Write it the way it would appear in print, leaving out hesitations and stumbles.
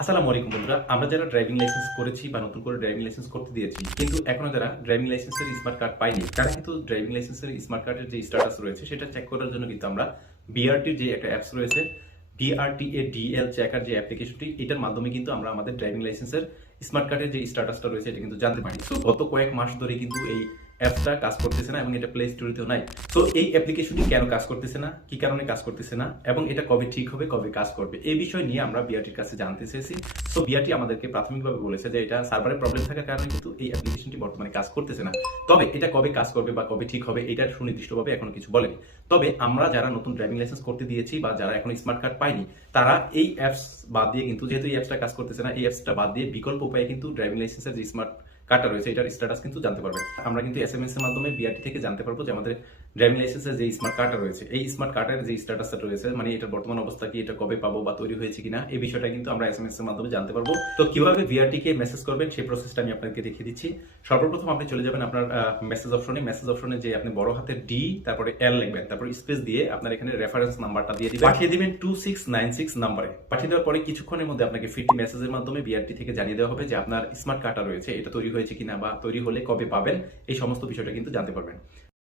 আসসালামু আলাইকুম বন্ধুরা, আমরা যারা ড্রাইভিং লাইসেন্স করেছি বা নতুন করে ড্রাইভিং লাইসেন্স করতে দিয়েছি কিন্তু এখনো যারা ড্রাইভিং লাইসেন্সের স্মার্ট কার্ড পাইনি তারা কিন্তু ড্রাইভিং লাইসেন্সের স্মার্ট কার্ডের যে স্ট্যাটাস রয়েছে সেটা চেক করার জন্য কিন্তু আমরা বিআরটির যে একটা অ্যাপস রয়েছে, বিআরটিএ ডিএল চেকার যে অ্যাপ্লিকেশনটি, এটার মাধ্যমে কিন্তু আমরা আমাদের ড্রাইভিং লাইসেন্সের স্মার্ট কার্ডের যে স্ট্যাটাসটা রয়েছে এটা কিন্তু জানতে পারি। তো গত কয়েক মাস ধরে কিন্তু এই অ্যাপসটা কাজ করতেছে না এবং এটা প্লে স্টোরেতেও নাই। তো এই অ্যাপ্লিকেশনটি কেন কাজ করতেছে না, কি কারণে কাজ করতেছে না এবং এটা কবে ঠিক হবে, কবে কাজ করবে, এই বিষয় নিয়ে আমরা বিআরটির কাছে জানতে চেয়েছি। তো বিআরটি আমাদেরকে প্রাথমিকভাবে বলেছে যে এটা সার্ভারের প্রবলেম থাকার কারণে কিন্তু এই অ্যাপ্লিকেশনটি বর্তমানে কাজ করতেছে না। তবে এটা কবে কাজ করবে বা কবে ঠিক হবে এটা সুনির্দিষ্টভাবে এখনো কিছু বলেনি। তবে আমরা যারা নতুন ড্রাইভিং লাইসেন্স করতে দিয়েছি বা যারা এখন স্মার্ট কার্ড পাইনি তারা এই অ্যাপস বাদ দিয়ে কিন্তু, যেহেতু এই অ্যাপসটা কাজ করতেছে না, এই অ্যাপসটা বাদ দিয়ে বিকল্প উপায়ে কিন্তু ড্রাইভিং লাইসেন্সের যে স্মার্ট কার্ডটা রয়েছে এটার স্ট্যাটাস কিন্তু জানতে পারবেন। আমরা কিন্তু এসএমএস এর মাধ্যমে বিআরটি থেকে জানতে পারবো যে আমাদের ড্রাইভিং লাইসেন্সের যে স্মার্ট কার্ডটা রয়েছে এই স্মার্ট কার্ডের যে স্ট্যাটাসটা রয়েছে, মানে এটার বর্তমান অবস্থা কি, এটা কবে পাবো বা তৈরি হয়েছে কিনা, এই বিষয়টা কিন্তু আমরা এসএমএস এর মাধ্যমে জানতে পারবো। তো কিভাবে বিআরটি কে মেসেজ করবেন সেই প্রসেসটা আমি আপনাকে দেখিয়ে দিচ্ছি। সর্বপ্রথম আপনি চলে যাবেন আপনার মেসেজ অপশনে যে আপনি বড় হাতের ডি তারপরে এল লিখবেন, তারপর স্পেস দিয়ে আপনার এখানে রেফারেন্স নাম্বারটা দিয়ে দিবেন, পাঠিয়ে দিবেন 2696 নম্বরে। পাঠিয়ে দেওয়ার পরে কিছুক্ষণের মধ্যে আপনাকে ফিডটি মেসেজের মাধ্যমে বিআরটি থেকে জানিয়ে দেওয়া হবে যে আপনার স্মার্ট কার্ডটা রয়েছে এটা তৈরি হয়েছে কিনা বা তৈরি হলে কবে পাবেন, এই সমস্ত বিষয়টা কিন্তু জানতে পারবেন।